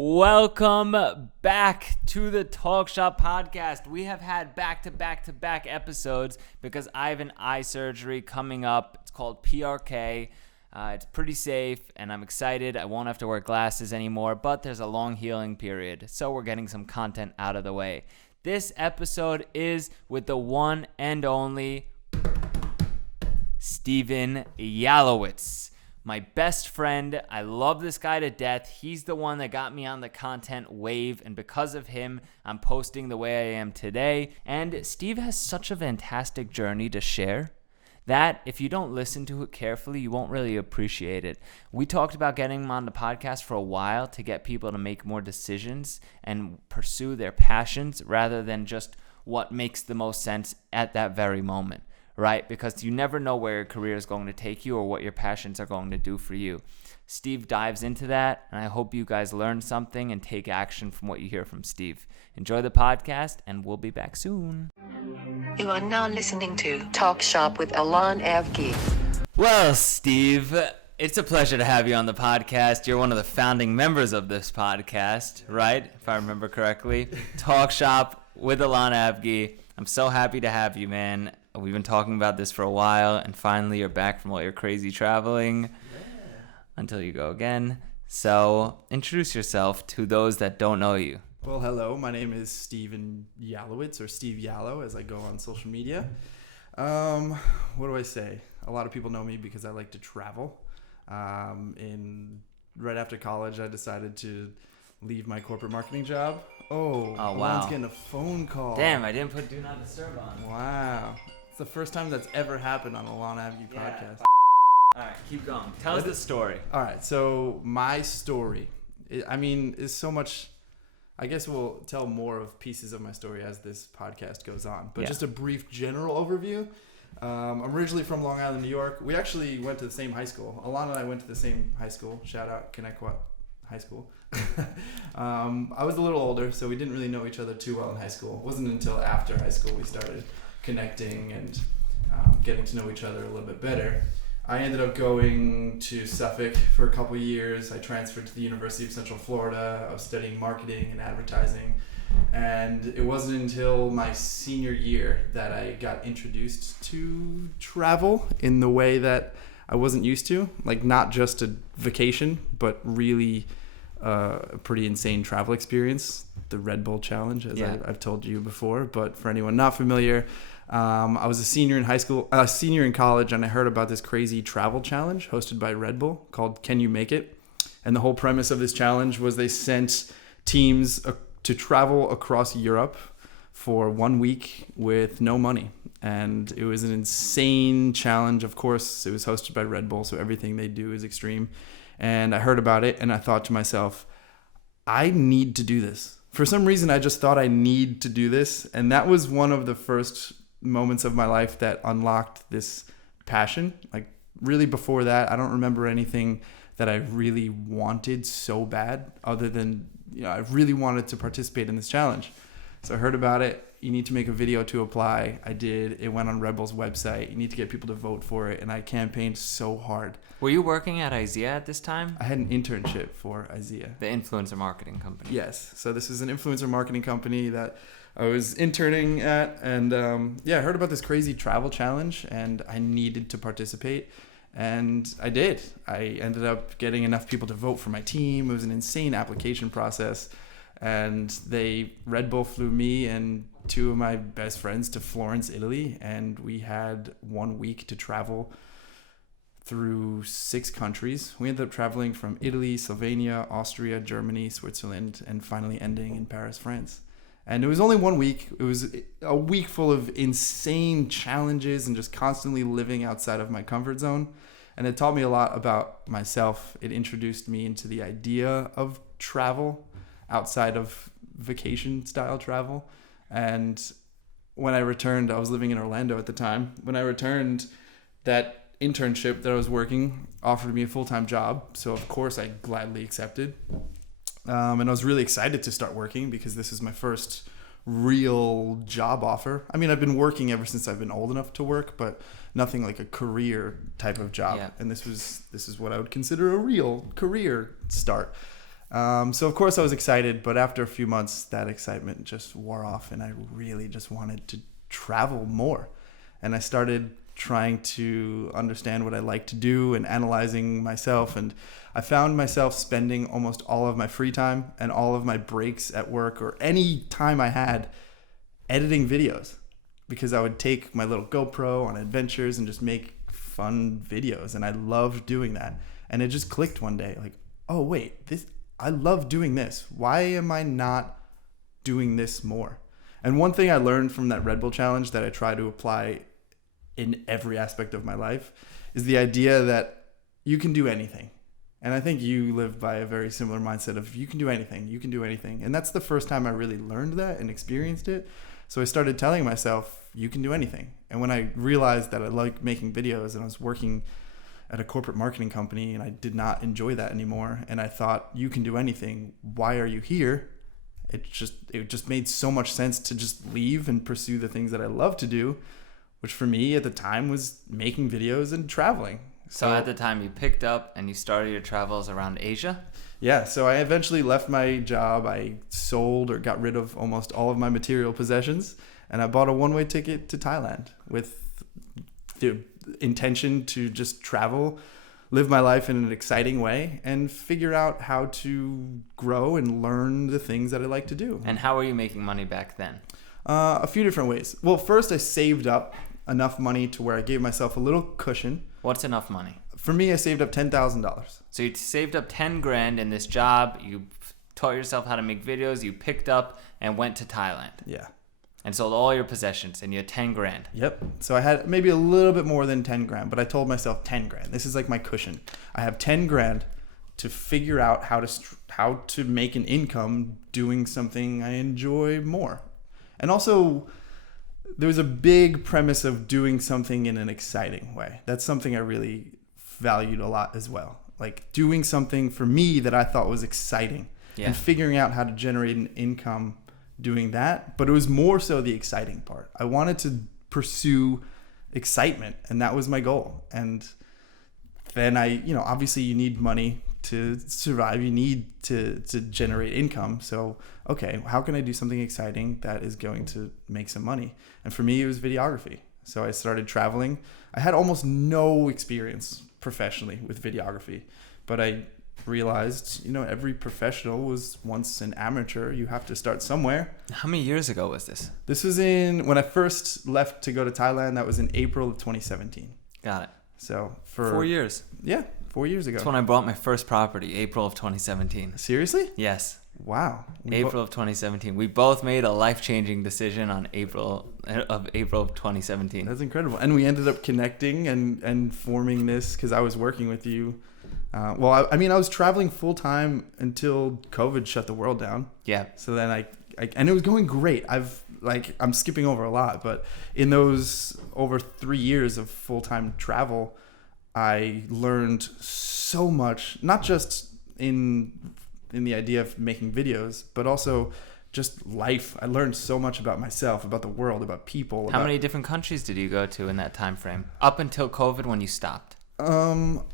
Welcome back to the Talk Shop podcast. We have had back-to-back episodes because I have an eye surgery coming up. It's called PRK. It's pretty safe, and I'm excited. I won't have to wear glasses anymore, but there's a long healing period, so we're getting some content out of the way. This episode is with the one and only Steve Yalo. My best friend. I love this guy to death. He's the one that got me on the content wave, and because of him, I'm posting the way I am today. And Steve has such a fantastic journey to share that if you don't listen to it carefully, you won't really appreciate it. We talked about getting him on the podcast for a while to get people to make more decisions and pursue their passions rather than just what makes the most sense at that very moment. Right? Because you never know where your career is going to take you or what your passions are going to do for you. Steve dives into that, and I hope you guys learn something and take action from what you hear from Steve. Enjoy the podcast, and we'll be back soon. You are now listening to Talk Shop with Allon Avgi. Well, Steve, it's a pleasure to have you on the podcast. You're one of the founding members of this podcast, right? If I remember correctly. Talk Shop with Allon Avgi. I'm so happy to have you, man. We've been talking about this for a while, and finally you're back from all your crazy traveling until you go again. So introduce yourself to those that don't know you. Well, hello. My name is Steve Yalo, or Steve Yalo, as I go on social media. What do I say? A lot of people know me because I like to travel. Right after college, I decided to leave my corporate marketing job. Oh wow. Alon's getting a phone call. Damn, I didn't put Do Not Disturb on. Wow. It's the first time that's ever happened on a Allon Avgi podcast. All right, keep going. Tell us the story. All right, so my story, is so much. I guess we'll tell more of pieces of my story as this podcast goes on. But just a brief general overview. I'm originally from Long Island, New York. We actually went to the same high school. Allon and I went to the same high school. Shout out Connecticut High School. I was a little older, so we didn't really know each other too well in high school. It wasn't until after high school we started connecting and getting to know each other a little bit better. I ended up going to Suffolk for a couple of years. I transferred to the University of Central Florida. I was studying marketing and advertising. And it wasn't until my senior year that I got introduced to travel in the way that I wasn't used to. Like, not just a vacation, but really a pretty insane travel experience. The Red Bull Challenge, as I've told you before. But for anyone not familiar, I was a senior in college, and I heard about this crazy travel challenge hosted by Red Bull called Can You Make It? And the whole premise of this challenge was they sent teams to travel across Europe for 1 week with no money. And it was an insane challenge. Of course, it was hosted by Red Bull, so everything they do is extreme. And I heard about it, and I thought to myself, I need to do this. For some reason, I just thought I need to do this. And that was one of the first moments of my life that unlocked this passion. Like, really before that, I don't remember anything that I really wanted so bad other than, I really wanted to participate in this challenge. So I heard about it. You need to make a video to apply. I did. It went on Red Bull's website. You need to get people to vote for it. And I campaigned so hard. Were you working at IZEA at this time? I had an internship for IZEA. The influencer marketing company. Yes. So this is an influencer marketing company that I was interning at. And I heard about this crazy travel challenge, and I needed to participate. And I did. I ended up getting enough people to vote for my team. It was an insane application process. And Red Bull flew me and two of my best friends to Florence, Italy. And we had 1 week to travel through 6 countries. We ended up traveling from Italy, Slovenia, Austria, Germany, Switzerland, and finally ending in Paris, France. And it was only 1 week. It was a week full of insane challenges and just constantly living outside of my comfort zone. And it taught me a lot about myself. It introduced me into the idea of travel outside of vacation style travel. And when I returned, I was living in Orlando at the time. When I returned, that internship that I was working offered me a full-time job. So of course I gladly accepted. And I was really excited to start working because this is my first real job offer. I mean, I've been working ever since I've been old enough to work, but nothing like a career type of job. Yeah. And this is what I would consider a real career start. So of course I was excited, but after a few months, that excitement just wore off, and I really just wanted to travel more. And I started trying to understand what I like to do and analyzing myself. And I found myself spending almost all of my free time and all of my breaks at work or any time I had editing videos, because I would take my little GoPro on adventures and just make fun videos. And I loved doing that. And it just clicked one day, like, oh wait, I love doing this. Why am I not doing this more? And one thing I learned from that Red Bull challenge that I try to apply in every aspect of my life is the idea that you can do anything. And I think you live by a very similar mindset of you can do anything, you can do anything. And that's the first time I really learned that and experienced it. So I started telling myself, you can do anything. And when I realized that I like making videos and I was working at a corporate marketing company and I did not enjoy that anymore, and I thought, you can do anything, why are you here? It just made so much sense to just leave and pursue the things that I love to do, which for me at the time was making videos and traveling. So at the time you picked up and you started your travels around Asia? Yeah, so I eventually left my job. I sold or got rid of almost all of my material possessions, and I bought a one-way ticket to Thailand with the intention to just travel, live my life in an exciting way, and figure out how to grow and learn the things that I like to do. And how were you making money back then? A few different ways. Well, first I saved up enough money to where I gave myself a little cushion. What's enough money? For me, I saved up $10,000. So you saved up 10 grand in this job, you taught yourself how to make videos, you picked up and went to Thailand. Yeah. And sold all your possessions, and you had 10 grand. Yep. So I had maybe a little bit more than 10 grand, but I told myself 10 grand. This is like my cushion. I have 10 grand to figure out how to make an income doing something I enjoy more. And also, there was a big premise of doing something in an exciting way. That's something I really valued a lot as well. Like doing something for me that I thought was exciting, and figuring out how to generate an income doing that. But it was more so the exciting part. I wanted to pursue excitement, and that was my goal. And then obviously you need money to survive. You need to generate income. So, okay, how can I do something exciting that is going to make some money? And for me, it was videography. So I started traveling. I had almost no experience professionally with videography, but I realized, every professional was once an amateur. You have to start somewhere. How many years ago was this? This was when I first left to go to Thailand. That was in April of 2017. Got it. So for 4 years. Yeah, 4 years ago. That's when I bought my first property, April of 2017. Seriously? Yes. Wow. April of 2017. We both made a life-changing decision on April of 2017. That's incredible. And we ended up connecting and forming this because I was working with you. I was traveling full time until COVID shut the world down. Yeah. So then and it was going great. I'm skipping over a lot, but in those over 3 years of full-time travel, I learned so much, not just in the idea of making videos, but also just life. I learned so much about myself, about the world, about people. How many different countries did you go to in that time frame? Up until COVID when you stopped?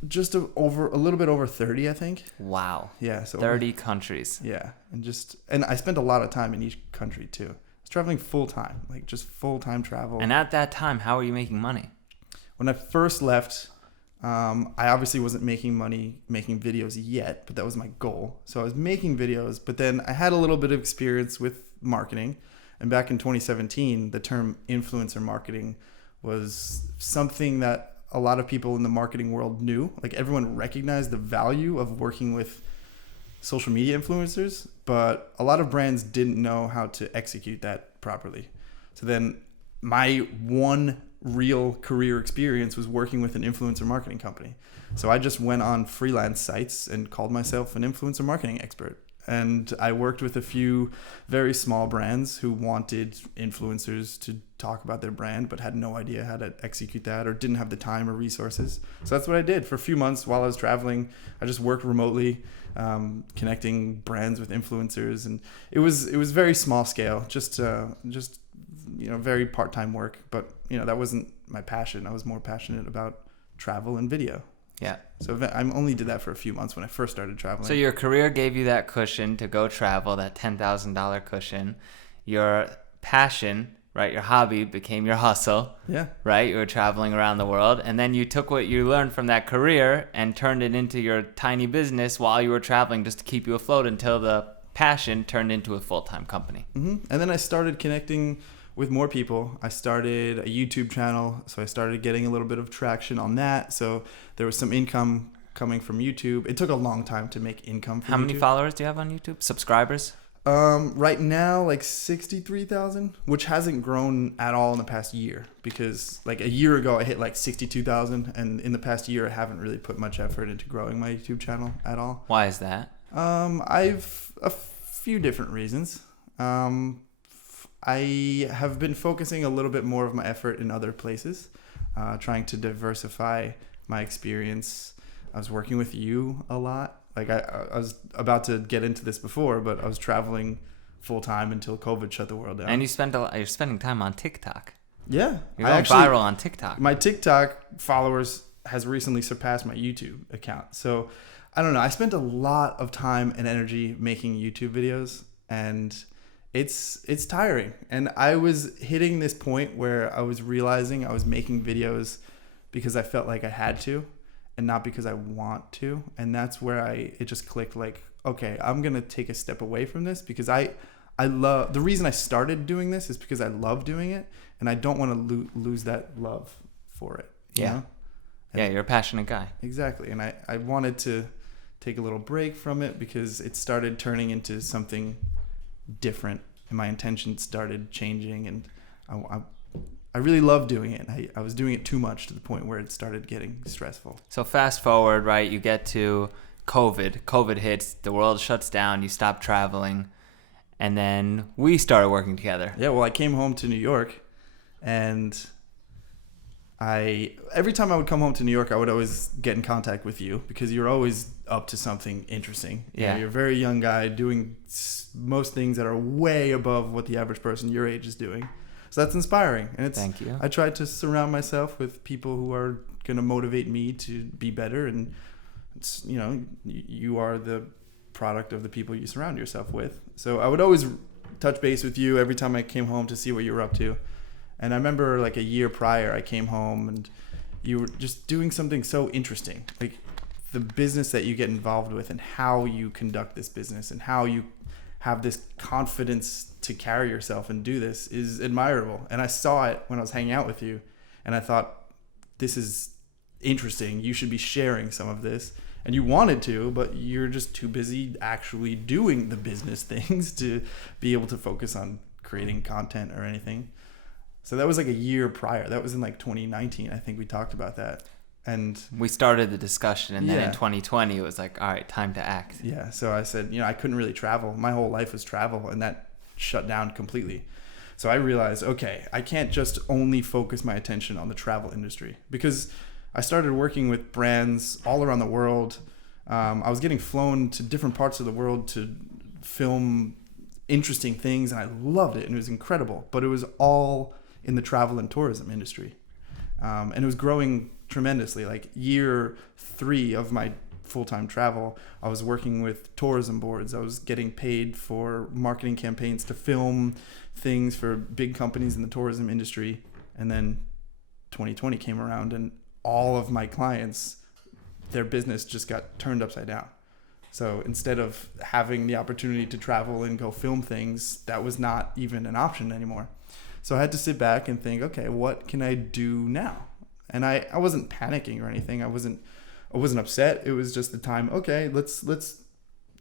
Just a little bit over 30, I think. Wow. Yeah. So 30 countries. Yeah. And I spent a lot of time in each country too. I was traveling full time, like just full time travel. And at that time, how were you making money? When I first left, I obviously wasn't making money making videos yet, but that was my goal. So I was making videos, but then I had a little bit of experience with marketing. And back in 2017, the term influencer marketing was something that a lot of people in the marketing world knew. Like everyone recognized the value of working with social media influencers, but a lot of brands didn't know how to execute that properly. So then my one real career experience was working with an influencer marketing company. So I just went on freelance sites and called myself an influencer marketing expert. And I worked with a few very small brands who wanted influencers to talk about their brand, but had no idea how to execute that or didn't have the time or resources. So that's what I did for a few months while I was traveling. I just worked remotely, connecting brands with influencers. And it was very small scale, just very part-time work. But, that wasn't my passion. I was more passionate about travel and video. Yeah. So I only did that for a few months when I first started traveling. So your career gave you that cushion to go travel, that $10,000 cushion. Your passion, right, your hobby became your hustle. Yeah. Right? You were traveling around the world. And then you took what you learned from that career and turned it into your tiny business while you were traveling just to keep you afloat until the passion turned into a full-time company. Mm-hmm. And then I started connecting with more people. I started a YouTube channel, so I started getting a little bit of traction on that. So there was some income coming from YouTube. It took a long time to make income from YouTube. How many followers do you have on YouTube? Subscribers? Right now, like 63,000, which hasn't grown at all in the past year, because like a year ago I hit like 62,000, and in the past year I haven't really put much effort into growing my YouTube channel at all. Why is that? I've a few different reasons. I have been focusing a little bit more of my effort in other places, trying to diversify my experience. I was working with you a lot. Like I was about to get into this before, but I was traveling full time until COVID shut the world down. And you're spending time on TikTok. Yeah. You're going viral on TikTok. My TikTok followers has recently surpassed my YouTube account. So I don't know. I spent a lot of time and energy making YouTube videos, and it's tiring. And I was hitting this point where I was realizing I was making videos because I felt like I had to and not because I want to. And that's where it just clicked, like, okay, I'm going to take a step away from this, because I love, the reason I started doing this is because I love doing it, and I don't want to lose that love for it. You know? Yeah, you're a passionate guy. Exactly. And I wanted to take a little break from it because it started turning into something different, and my intentions started changing, and I really loved doing it. I was doing it too much to the point where it started getting stressful. So fast forward, right? You get to COVID. COVID hits, the world shuts down, you stop traveling, and then we started working together. Yeah, well, I came home to New York, and every time I would come home to New York, I would always get in contact with you because you're always up to something interesting. Yeah. You know, you're a very young guy doing most things that are way above what the average person your age is doing. So that's inspiring. And Thank you. I try to surround myself with people who are going to motivate me to be better. And it's, you know, you are the product of the people you surround yourself with. So I would always touch base with you every time I came home to see what you were up to. And I remember like a year prior, I came home and you were just doing something so interesting. Like the business that you get involved with and how you conduct this business and how you have this confidence to carry yourself and do this is admirable. And I saw it when I was hanging out with you, and I thought, this is interesting. You should be sharing some of this. And you wanted to, but you're just too busy actually doing the business things to be able to focus on creating content or anything. So that was like a year prior. That was in like 2019. I think we talked about that. And we started the discussion, and then Yeah. in 2020 it was like, all right, time to act. yeah, so I said, you know, I couldn't really travel. My whole life was travel, and that shut down completely. So I realized, okay, I can't just only focus my attention on the travel industry, because I started working with brands all around the world. I was getting flown to different parts of the world to film interesting things, and I loved it, and it was incredible. But it was all in the travel and tourism industry. And it was growing tremendously. Like year 3 of my full-time travel, I was working with tourism boards. I was getting paid for marketing campaigns to film things for big companies in the tourism industry. And then 2020 came around, and all of my clients, their business just got turned upside down. So instead of having the opportunity to travel and go film things, that was not even an option anymore. So I had to sit back and think, okay, what can I do now? And I wasn't panicking or anything. I wasn't upset. It was just the time, okay, let's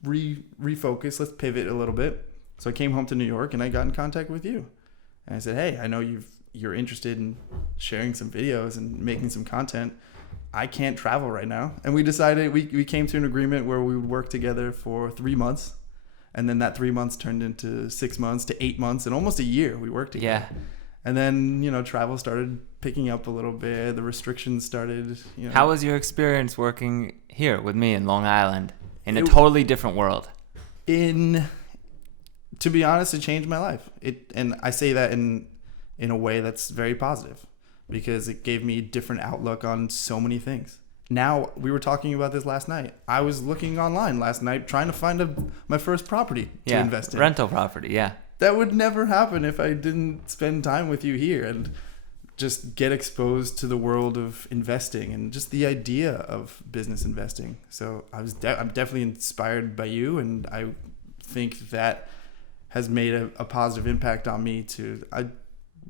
refocus, let's pivot a little bit. So I came home to New York, and I got in contact with you. And I said, hey, I know you're interested in sharing some videos and making some content. I can't travel right now. And we decided, we came to an agreement where we would work together for 3 months. And then that 3 months turned into 6 months to 8 months, and almost a year we worked together. Yeah. And then, you know, travel started picking up a little bit. The restrictions started, you know. How was your experience working here with me in Long Island in a totally different world? To be honest, it changed my life. And I say that in a way that's very positive, because it gave me a different outlook on so many things. now we were talking about this last night. I was looking online last night trying to find my first property to invest in. Rental property, yeah. That would never happen if I didn't spend time with you here and just get exposed to the world of investing and just the idea of business investing. So I'm definitely inspired by you, and I think that has made a positive impact on me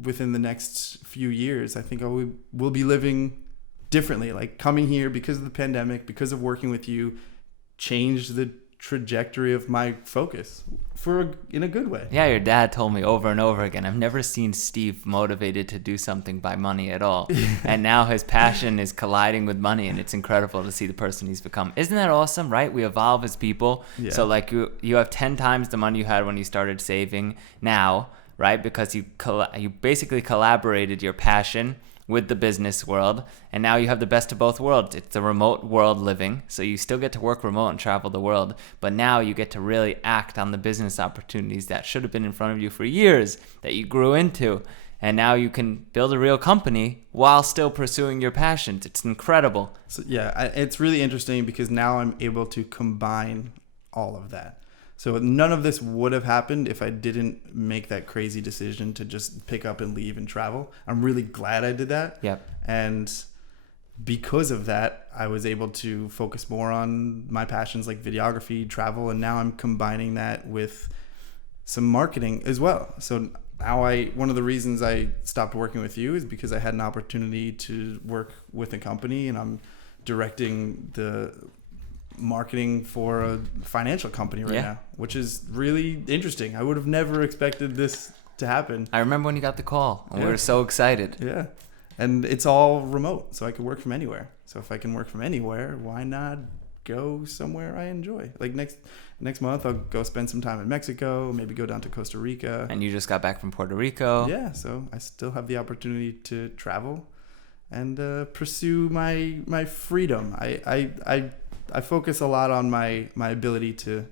within the next few years. I think I will be living differently. Like coming here because of the pandemic, because of working with you, changed the trajectory of my focus in a good way. Yeah, your dad told me over and over again, I've never seen Steve motivated to do something by money at all. And now his passion is colliding with money, and it's incredible to see the person he's become. Isn't that awesome, right? We evolve as people. Yeah. So like you have 10 times the money you had when you started saving now, right? Because you basically collaborated your passion with the business world, and now you have the best of both worlds. It's the remote world living, so you still get to work remote and travel the world, but now you get to really act on the business opportunities that should have been in front of you for years, that you grew into, and now you can build a real company while still pursuing your passions. It's incredible. So it's really interesting because now I'm able to combine all of that. So none of this would have happened if I didn't make that crazy decision to just pick up and leave and travel. I'm really glad I did that. Yep. And because of that, I was able to focus more on my passions like videography, travel, and now I'm combining that with some marketing as well. So now one of the reasons I stopped working with you is because I had an opportunity to work with a company, and I'm directing the marketing for a financial company right now, which is really interesting. I would have never expected this to happen. I remember when you got the call, and we were so excited. Yeah. And it's all remote, so I could work from anywhere. So if I can work from anywhere, why not go somewhere I enjoy? Like next month, I'll go spend some time in Mexico, maybe go down to Costa Rica. And you just got back from Puerto Rico. Yeah, so I still have the opportunity to travel and pursue my freedom. I focus a lot on my ability to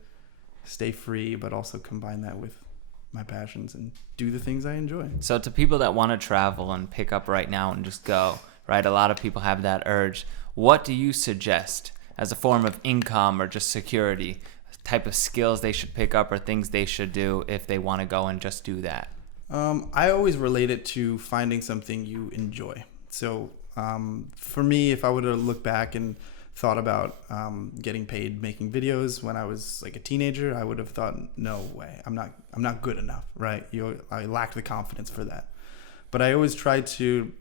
stay free, but also combine that with my passions and do the things I enjoy. So to people that want to travel and pick up right now and just go, right? A lot of people have that urge. What do you suggest as a form of income or just security, type of skills they should pick up or things they should do if they want to go and just do that? I always relate it to finding something you enjoy. So for me, if I were to look back and thought about getting paid making videos when I was like a teenager, I would have thought, no way, I'm not good enough, right? I lacked the confidence for that. But I always try to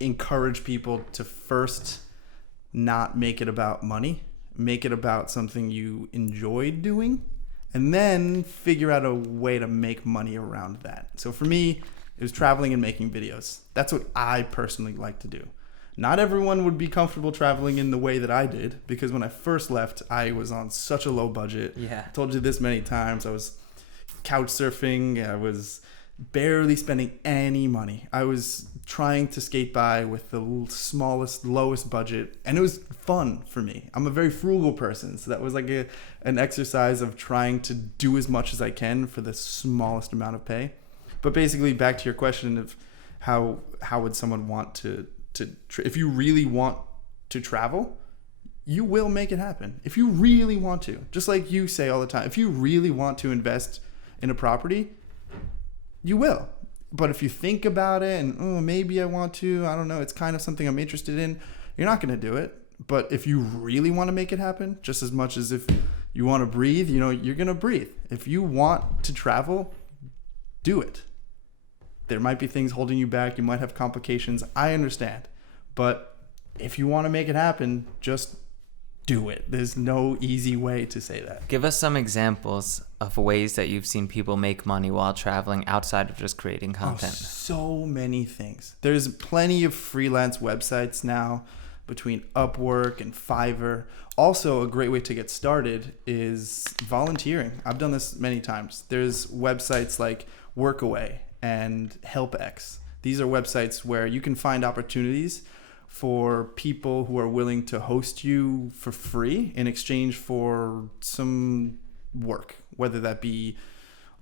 encourage people to first not make it about money, make it about something you enjoy doing, and then figure out a way to make money around that. So for me, it was traveling and making videos. That's what I personally like to do. Not everyone would be comfortable traveling in the way that I did, because when I first left, I was on such a low budget. Yeah. I told you this many times. I was couch surfing. I was barely spending any money. I was trying to skate by with the smallest, lowest budget, and it was fun for me. I'm a very frugal person, so that was like an exercise of trying to do as much as I can for the smallest amount of pay. But basically, back to your question of how would someone want to if you really want to travel, you will make it happen. If you really want to, just like you say all the time, if you really want to invest in a property, you will. But if you think about it and, maybe I want to, I don't know, it's kind of something I'm interested in, you're not going to do it. But if you really want to make it happen, just as much as if you want to breathe, you're going to breathe. If you want to travel, do it. There might be things holding you back. You might have complications. I understand. But if you want to make it happen, just do it. There's no easy way to say that. Give us some examples of ways that you've seen people make money while traveling outside of just creating content. So many things. There's plenty of freelance websites now between Upwork and Fiverr. Also, a great way to get started is volunteering. I've done this many times. There's websites like Workaway and HelpX. These are websites where you can find opportunities for people who are willing to host you for free in exchange for some work, whether that be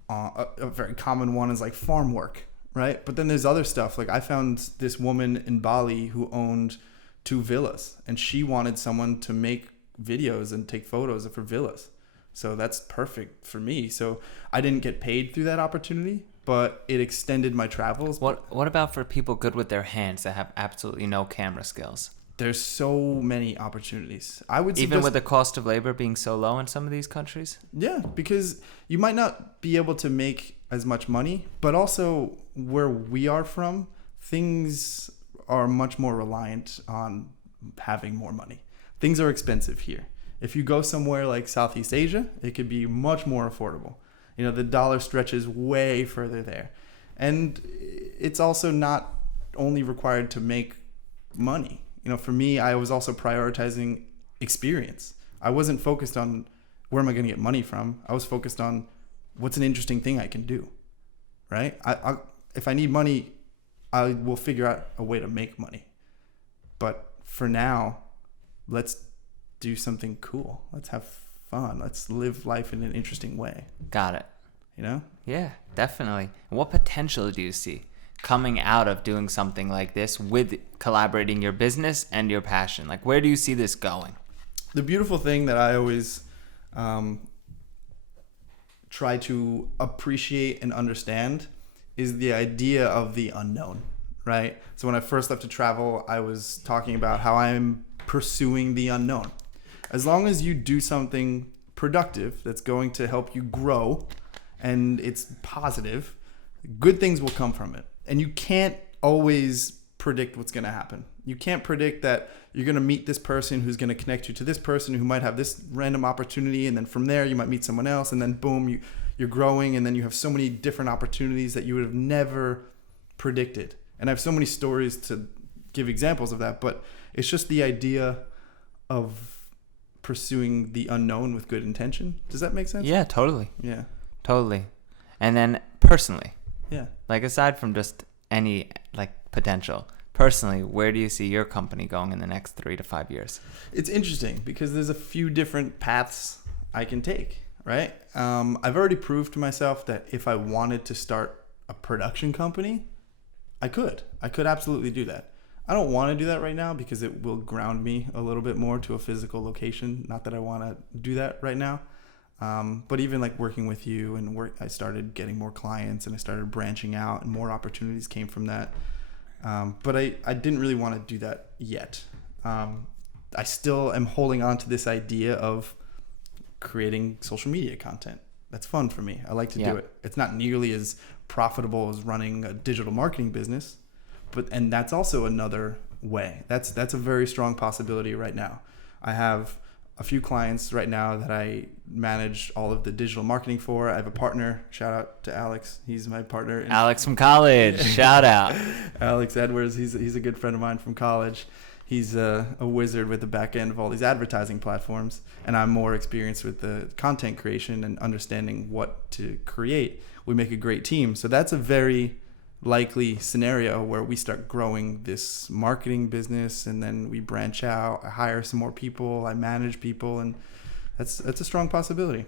a very common one is like farm work, right? But then there's other stuff. Like I found this woman in Bali who owned to villas, and she wanted someone to make videos and take photos of her villas. So that's perfect for me. So I didn't get paid through that opportunity, but it extended my travels. What about for people good with their hands that have absolutely no camera skills? There's so many opportunities. I would even with the cost of labor being so low in some of these countries. Yeah, because you might not be able to make as much money, but also where we are from, things are much more reliant on having more money. Things are expensive here. If you go somewhere like Southeast Asia, it could be much more affordable. You know, the dollar stretches way further there. And it's also not only required to make money. You know, for me, I was also prioritizing experience. I wasn't focused on where am I going to get money from. I was focused on what's an interesting thing I can do, right? If I need money, I will figure out a way to make money. But for now, let's do something cool. Let's have fun. Let's live life in an interesting way. Got it. You know? Yeah, definitely. What potential do you see coming out of doing something like this with collaborating your business and your passion? Like, where do you see this going? The beautiful thing that I always try to appreciate and understand is the idea of the unknown, right? So when I first left to travel, I was talking about how I'm pursuing the unknown. As long as you do something productive that's going to help you grow and it's positive, good things will come from it. And you can't always predict what's going to happen. You can't predict that you're going to meet this person who's going to connect you to this person who might have this random opportunity. And then from there, you might meet someone else. And then boom, you're growing. And then you have so many different opportunities that you would have never predicted. And I have so many stories to give examples of that. But it's just the idea of pursuing the unknown with good intention. Does that make sense? Yeah, totally. Yeah. Totally. And then personally, yeah, like aside from just any like potential, personally, where do you see your company going in the next 3 to 5 years? It's interesting because there's a few different paths I can take, right? I've already proved to myself that if I wanted to start a production company, I could absolutely do that. I don't want to do that right now because it will ground me a little bit more to a physical location. Not that I want to do that right now. But even like working with you and I started getting more clients and I started branching out and more opportunities came from that. But I didn't really want to do that yet. I still am holding on to this idea of creating social media content. That's fun for me. I like to do it. It's not nearly as profitable as running a digital marketing business, and that's also another way. That's a very strong possibility right now. I have a few clients right now that I manage all of the digital marketing for. I have a partner. Shout out to Alex. He's my partner. Alex from college. Shout out. Alex Edwards. He's a good friend of mine from college. He's a wizard with the back end of all these advertising platforms. And I'm more experienced with the content creation and understanding what to create. We make a great team. So that's a very likely scenario where we start growing this marketing business and then we branch out. I hire some more people. I manage people, and that's a strong possibility.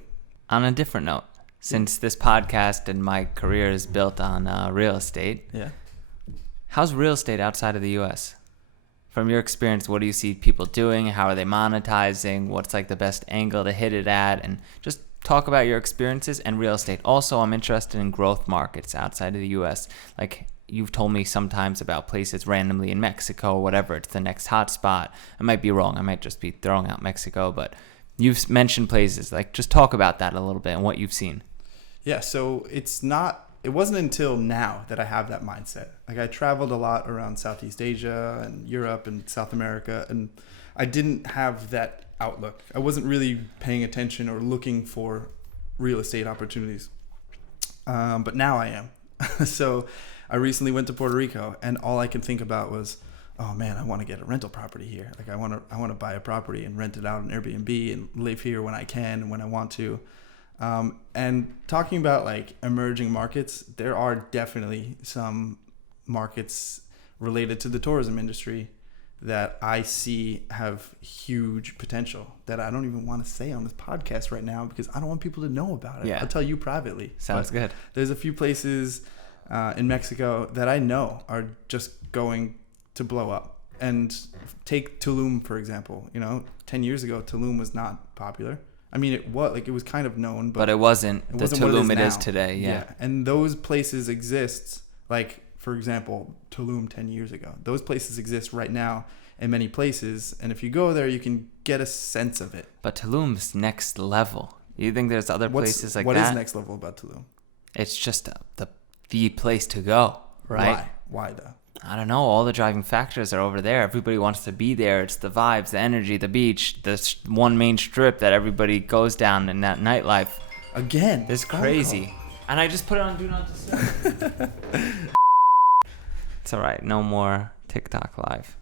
On a different note, since this podcast and my career is built on real estate, how's real estate outside of the U.S.? From your experience, what do you see people doing? How are they monetizing? What's like the best angle to hit it at? And just talk about your experiences and real estate. Also, I'm interested in growth markets outside of the U.S. Like you've told me sometimes about places randomly in Mexico or whatever. It's the next hot spot. I might be wrong. I might just be throwing out Mexico, but you've mentioned places. Like just talk about that a little bit and what you've seen. Yeah, so it wasn't until now that I have that mindset. Like I traveled a lot around Southeast Asia and Europe and South America, and I didn't have that outlook. I wasn't really paying attention or looking for real estate opportunities. But now I am. So I recently went to Puerto Rico and all I could think about was, oh man, I want to get a rental property here. Like I want to buy a property and rent it out on Airbnb and live here when I can and when I want to. And talking about like emerging markets, there are definitely some markets related to the tourism industry that I see have huge potential that I don't even want to say on this podcast right now because I don't want people to know about it. Yeah. I'll tell you privately. Sounds good. There's a few places in Mexico that I know are just going to blow up. And take Tulum, for example. 10 years ago, Tulum was not popular. I mean, it was kind of known, but it wasn't the Tulum what it is today. Yeah. And those places exist, like, for example, Tulum 10 years ago. Those places exist right now in many places, and if you go there, you can get a sense of it. But Tulum's next level. You think there's other places like that? What is next level about Tulum? It's just the place to go, right? Why though? I don't know. All the driving factors are over there. Everybody wants to be there. It's the vibes, the energy, the beach, the one main strip that everybody goes down in that nightlife. Again. It's crazy. And I just put it on Do Not Disturb. It's all right. No more TikTok live.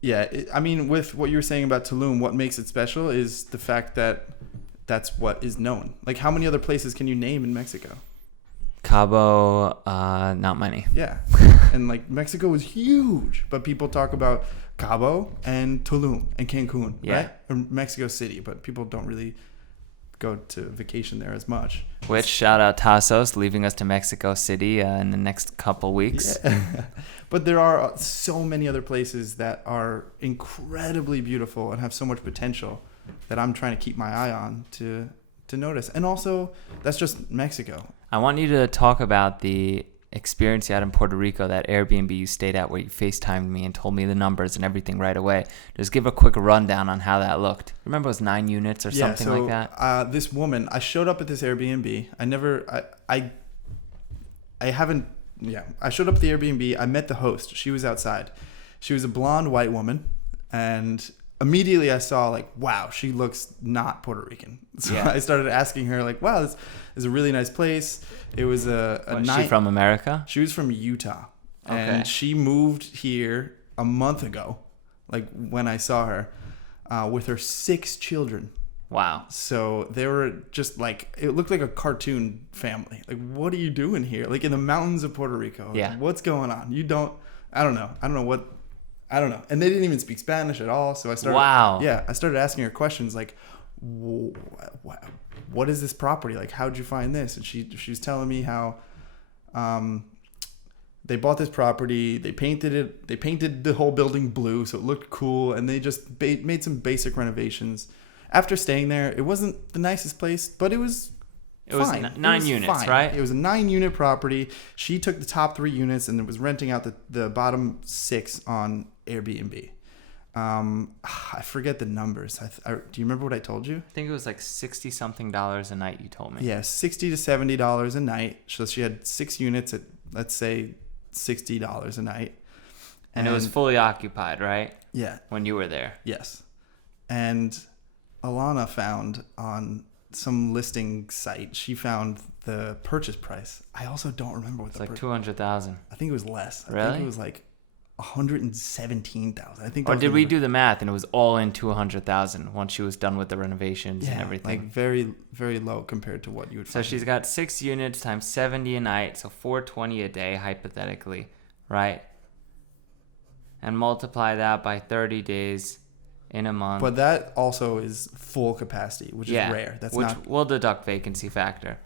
Yeah. I mean, with what you were saying about Tulum, what makes it special is the fact that that's what is known. Like, how many other places can you name in Mexico? Cabo, not many. Yeah. And like Mexico is huge, but people talk about Cabo and Tulum and Cancun, right? Or Mexico City, but people don't really go to vacation there as much. Which, shout out Tassos, leaving us to Mexico City in the next couple weeks. Yeah. But there are so many other places that are incredibly beautiful and have so much potential that I'm trying to keep my eye on to notice. And also, that's just Mexico. I want you to talk about the experience you had in Puerto Rico, that Airbnb you stayed at where you FaceTimed me and told me the numbers and everything right away. Just give a quick rundown on how that looked. Remember it was 9 units or something like that? This woman, I showed up at this Airbnb. I showed up at the Airbnb. I met the host. She was outside. She was a blonde white woman, and immediately I saw, like, wow, she looks not Puerto Rican. So I started asking her, like, wow, this is a really nice place. It was Was she from America? She was from Utah. Okay. And she moved here a month ago, like when I saw her, with her 6 children. Wow. So they were just like, it looked like a cartoon family. Like, what are you doing here? Like in the mountains of Puerto Rico. Like, yeah. What's going on? I don't know. And they didn't even speak Spanish at all. So I started, I started asking her questions like, what is this property? Like, how'd you find this? And she was telling me how, they bought this property, they painted the whole building blue so it looked cool, and they just made some basic renovations. After staying there, it wasn't the nicest place, but it was fine. 9 units, right? It was a 9-unit property. She took the top 3 units and was renting out the bottom 6 on Airbnb. I forget the numbers. Do you remember what I told you? I think it was like $60-something a night, you told me. Yeah, $60 to $70 a night. So she had 6 units at, let's say, $60 a night. And it was fully occupied, right? Yeah. When you were there. Yes. And Alana found on some listing site, she found the purchase price. I also don't remember what it's like $200,000. I think it was less. Really? I think it was like $117,000. I think. Or did we do the math and it was all in $200,000 once she was done with the renovations and everything? Like very, very low compared to what you would find. So she's got 6 units times 70 a night, so $420 a day hypothetically, right? And multiply that by 30 days in a month. But that also is full capacity, which is rare. We'll deduct vacancy factor.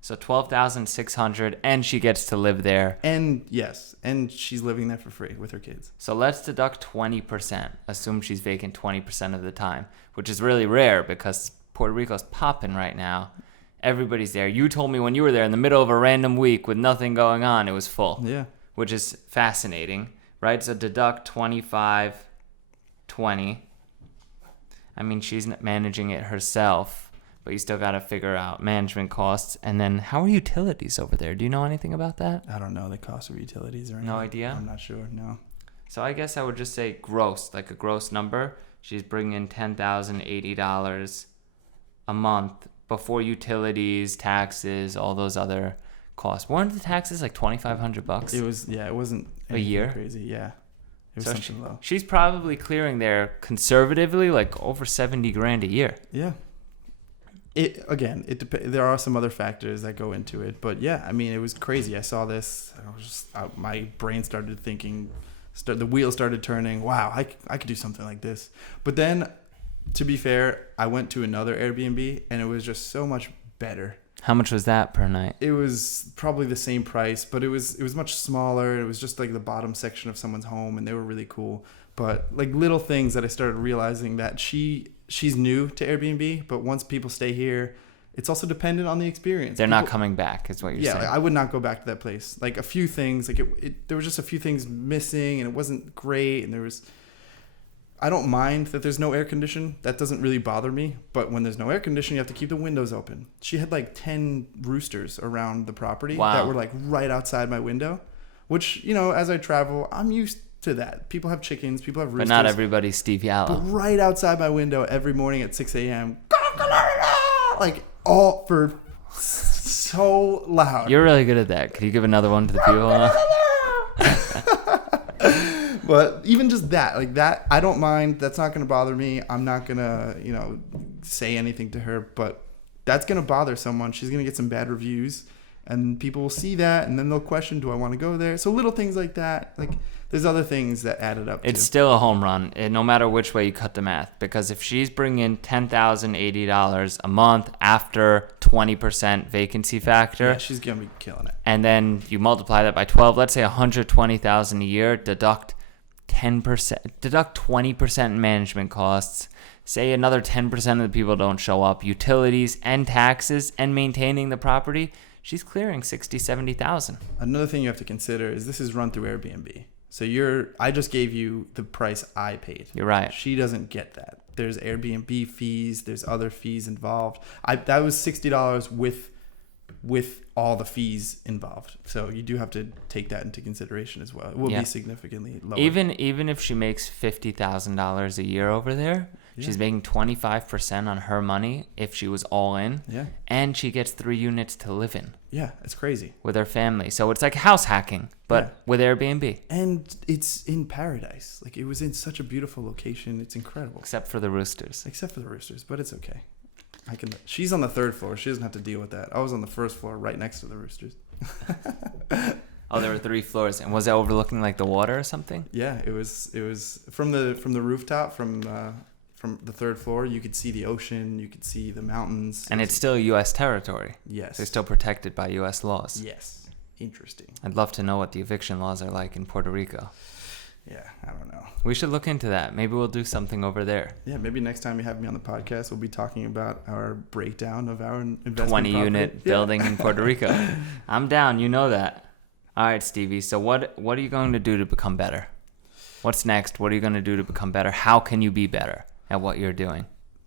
So $12,600, and she gets to live there. And yes, and she's living there for free with her kids. So let's deduct 20%. Assume she's vacant 20% of the time, which is really rare because Puerto Rico's popping right now. Everybody's there. You told me when you were there in the middle of a random week with nothing going on, it was full. Yeah. Which is fascinating, right? So deduct 25, 20. I mean, she's managing it herself. But you still got to figure out management costs. And then how are utilities over there? Do you know anything about that? I don't know the cost of utilities or anything. No idea? I'm not sure, no. So I guess I would just say gross, like a gross number. She's bringing in $10,080 a month before utilities, taxes, all those other costs. Weren't the taxes like $2,500? It was, it wasn't a year crazy, yeah. It was something low. She's probably clearing there conservatively like over $70,000 a year. Yeah. There are some other factors that go into it, but yeah, I mean, it was crazy. I saw this, my brain started thinking, the wheel started turning. Wow, I could do something like this. But then, to be fair, I went to another Airbnb, and it was just so much better. How much was that per night? It was probably the same price, but it was much smaller. It was just like the bottom section of someone's home, and they were really cool. But like little things that I started realizing that she's new to Airbnb, but once people stay here, it's also dependent on the experience. They're not coming back, is what you're saying. Yeah, I would not go back to that place. Like a few things, like there was just a few things missing, and it wasn't great. And I don't mind that there's no air condition. That doesn't really bother me. But when there's no air condition, you have to keep the windows open. She had like 10 roosters around the property that were like right outside my window, which, as I travel, I'm used to that. People have chickens, people have roosters. But not everybody's Steve Yalo. But right outside my window every morning at 6 a.m. Like all for so loud. You're really good at that. Could you give another one to the people? But even just that, like that, I don't mind. That's not going to bother me. I'm not going to, say anything to her. But that's going to bother someone. She's going to get some bad reviews. And people will see that. And then they'll question, do I want to go there? So little things like that. Like there's other things that added up. It's still a home run, no matter which way you cut the math. Because if she's bringing in $10,080 a month after 20% vacancy factor. Yeah, she's going to be killing it. And then you multiply that by 12. Let's say $120,000 a year. Deduct 20% in management costs. Say another 10% of the people don't show up. Utilities and taxes and maintaining the property. She's clearing $60,000-$70,000. Another thing you have to consider is this is run through Airbnb. So I just gave you the price I paid. You're right. She doesn't get that. There's Airbnb fees. There's other fees involved. That was $60 with all the fees involved. So you do have to take that into consideration as well. It will be significantly lower. Even if she makes $50,000 a year over there, she's making 25% on her money if she was all in. Yeah. And she gets 3 units to live in. Yeah, it's crazy. With her family. So it's like house hacking, but with Airbnb. And it's in paradise. Like it was in such a beautiful location. It's incredible. Except for the roosters. But it's okay. She's on the 3rd floor. She doesn't have to deal with that. I was on the 1st floor right next to the roosters. Oh, there were 3 floors. And was it overlooking like the water or something? Yeah, it was from the rooftop from the 3rd floor. You could see the ocean, you could see the mountains. And it's still U.S. territory. Yes. They're still protected by U.S. laws. Yes. Interesting. I'd love to know what the eviction laws are like in Puerto Rico. Yeah, I don't know. We should look into that. Maybe we'll do something over there. Yeah, maybe next time you have me on the podcast, we'll be talking about our breakdown of our investment 20-unit building in Puerto Rico. I'm down. You know that. All right, Stevie. So what are you going to do to become better? What's next? What are you going to do to become better? How can you be better at what you're doing?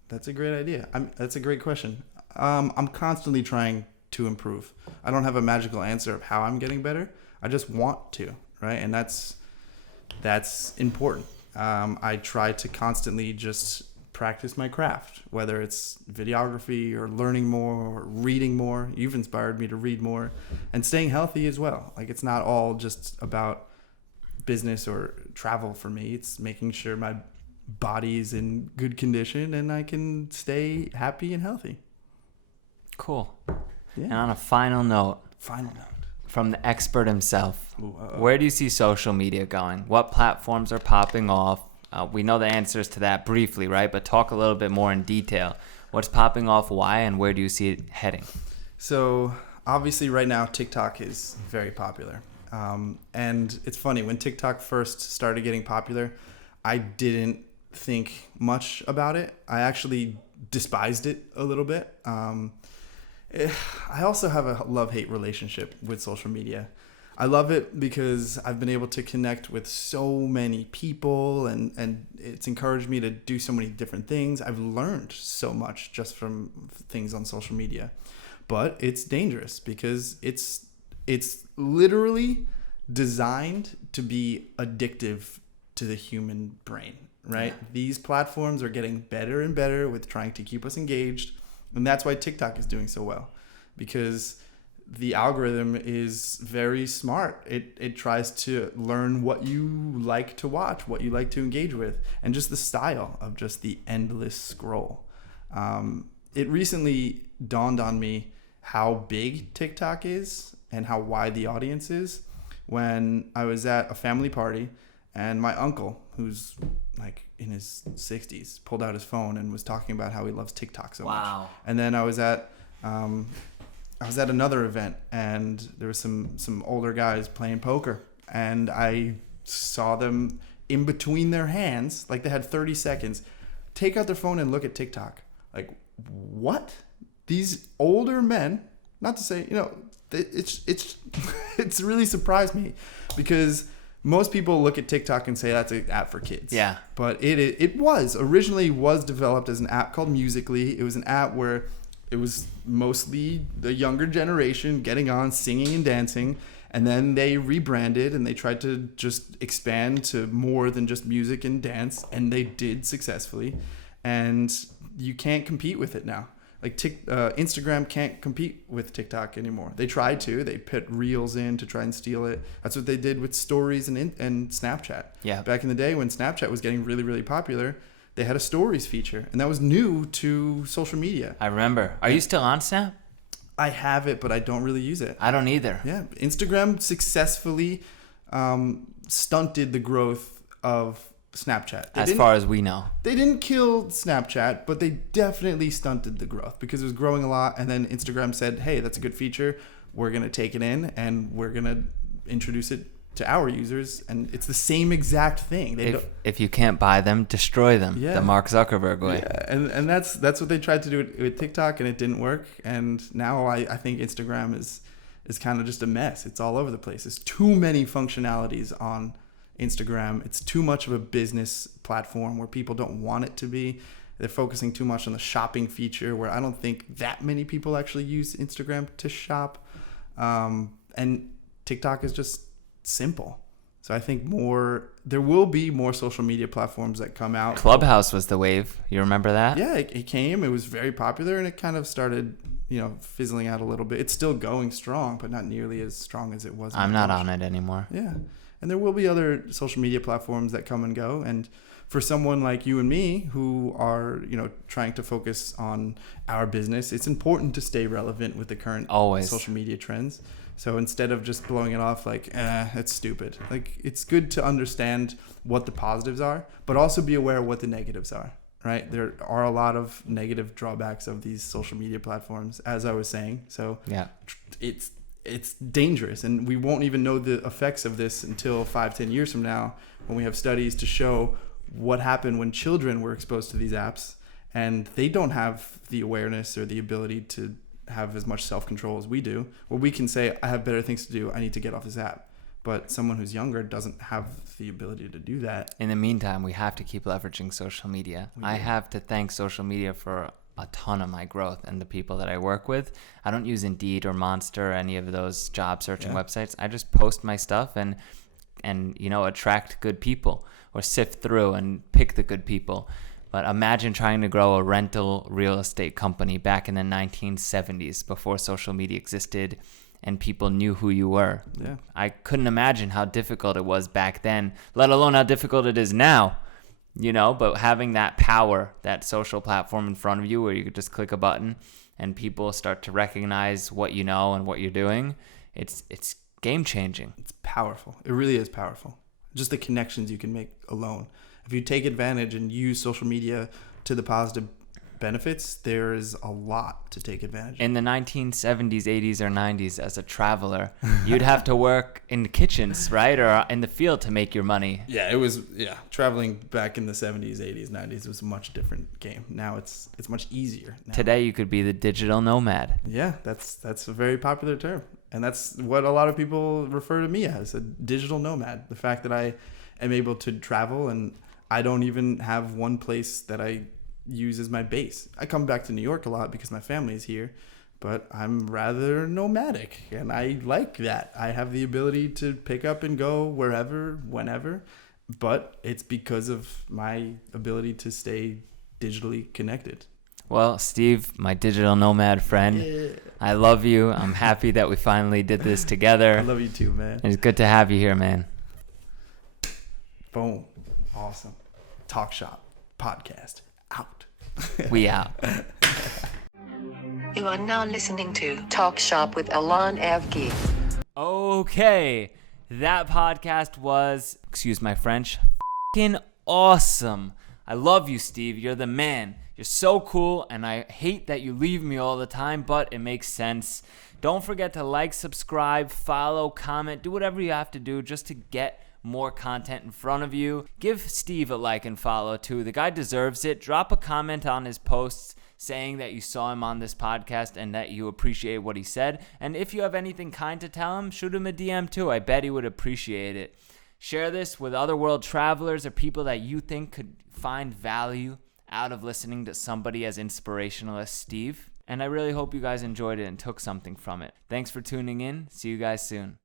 That's a great idea. That's a great question. I'm constantly trying to improve. I don't have a magical answer of how I'm getting better. I just want to, right? And that's important. I try to constantly just practice my craft, whether it's videography or learning more or reading more. You've inspired me to read more and staying healthy as well. Like it's not all just about business or travel for me. It's making sure my body is in good condition and I can stay happy and healthy. Cool. Yeah. And on a final note. From the expert himself, where do you see social media going? What platforms are popping off? We know the answers to that briefly, right? But talk a little bit more in detail. What's popping off, why, and where do you see it heading? So obviously right now TikTok is very popular. And it's funny, when TikTok first started getting popular, I didn't think much about it. I actually despised it a little bit. I also have a love-hate relationship with social media. I love it because I've been able to connect with so many people and it's encouraged me to do so many different things. I've learned so much just from things on social media. But it's dangerous because it's literally designed to be addictive to the human brain, right? Yeah. These platforms are getting better and better with trying to keep us engaged. And that's why TikTok is doing so well, because the algorithm is very smart. It tries to learn what you like to watch, what you like to engage with, and just the style of just the endless scroll. It recently dawned on me how big TikTok is and how wide the audience is when I was at a family party and my uncle, who's like in his 60s, pulled out his phone and was talking about how he loves TikTok so much. And then I was at I was at another event and there were some older guys playing poker, and I saw them in between their hands, like they had 30 seconds, take out their phone and look at TikTok. Like, what? These older men, not to say, it's really surprised me, because most people look at TikTok and say that's an app for kids. Yeah. But it was originally developed as an app called Musical.ly. It was an app where it was mostly the younger generation getting on, singing and dancing. And then they rebranded and they tried to just expand to more than just music and dance. And they did successfully. And you can't compete with it now. Like Instagram can't compete with TikTok anymore. They tried to. They put Reels in to try and steal it. That's what they did with Stories and Snapchat. Yeah. Back in the day when Snapchat was getting really, really popular, they had a Stories feature. And that was new to social media. I remember. Are you still on Snap? I have it, but I don't really use it. I don't either. Yeah. Instagram successfully stunted the growth of Snapchat. As far as we know. They didn't kill Snapchat, but they definitely stunted the growth because it was growing a lot. And then Instagram said, hey, that's a good feature. We're going to take it in and we're going to introduce it to our users. And it's the same exact thing. If you can't buy them, destroy them. Yeah. The Mark Zuckerberg way. Yeah. And that's what they tried to do with TikTok, and it didn't work. And now I think Instagram is kind of just a mess. It's all over the place. There's too many functionalities on Instagram. It's too much of a business platform where people don't want it to be. They're focusing too much on the shopping feature, where I don't think that many people actually use Instagram to shop. And TikTok is just simple. So I think there will be more social media platforms that come out. Clubhouse was the wave. You remember that? Yeah, it came. It was very popular, and it kind of started, fizzling out a little bit. It's still going strong, but not nearly as strong as it was. I'm not on it anymore. Yeah. And there will be other social media platforms that come and go. And for someone like you and me who are, trying to focus on our business, it's important to stay relevant with the current social media trends. So instead of just blowing it off like, it's stupid. Like, it's good to understand what the positives are, but also be aware of what the negatives are, right? There are a lot of negative drawbacks of these social media platforms, as I was saying. So yeah, it's dangerous, and we won't even know the effects of this until 5-10 years from now, when we have studies to show what happened when children were exposed to these apps, and they don't have the awareness or the ability to have as much self-control as we do, where we can say, I have better things to do, I need to get off this app. But someone who's younger doesn't have the ability to do that. In the meantime, we have to keep leveraging social media. I have to thank social media for a ton of my growth and the people that I work with. I don't use Indeed or Monster or any of those job searching websites. I just post my stuff and attract good people, or sift through and pick the good people. But imagine trying to grow a rental real estate company back in the 1970s, before social media existed and people knew who you were. Yeah. I couldn't imagine how difficult it was back then, let alone how difficult it is now. But having that power, that social platform in front of you where you could just click a button and people start to recognize what you know and what you're doing, it's game changing. It's powerful. It really is powerful. Just the connections you can make alone. If you take advantage and use social media to the positive benefits, there is a lot to take advantage of. In the 1970s, 80s, or 90s, as a traveler, you'd have to work in the kitchens, right? Or in the field to make your money. Yeah, traveling back in the 70s, 80s, 90s was a much different game. Now it's much easier. Today you could be the digital nomad. Yeah, that's a very popular term. And that's what a lot of people refer to me as, a digital nomad. The fact that I am able to travel, and I don't even have one place that I use as my base. I come back to New York a lot because my family is here, but I'm rather nomadic, and I like that. I have the ability to pick up and go wherever, whenever, but it's because of my ability to stay digitally connected. Well, Steve, my digital nomad friend, I love you. I'm happy that we finally did this together. I love you too, man. It's good to have you here, man. Boom. Awesome. Talk Shop Podcast out. We out. You are now listening to Talk Shop with Allon Avgi. Okay, that podcast was, excuse my French, f***ing awesome. I love you, Steve. You're the man. You're so cool, and I hate that you leave me all the time, but it makes sense Don't forget to like, subscribe, follow, comment, do whatever you have to do just to get more content in front of you. Give Steve a like and follow too. The guy deserves it. Drop a comment on his posts saying that you saw him on this podcast and that you appreciate what he said. And if you have anything kind to tell him, shoot him a DM too. I bet he would appreciate it. Share this with other world travelers or people that you think could find value out of listening to somebody as inspirational as Steve. And I really hope you guys enjoyed it and took something from it. Thanks for tuning in. See you guys soon.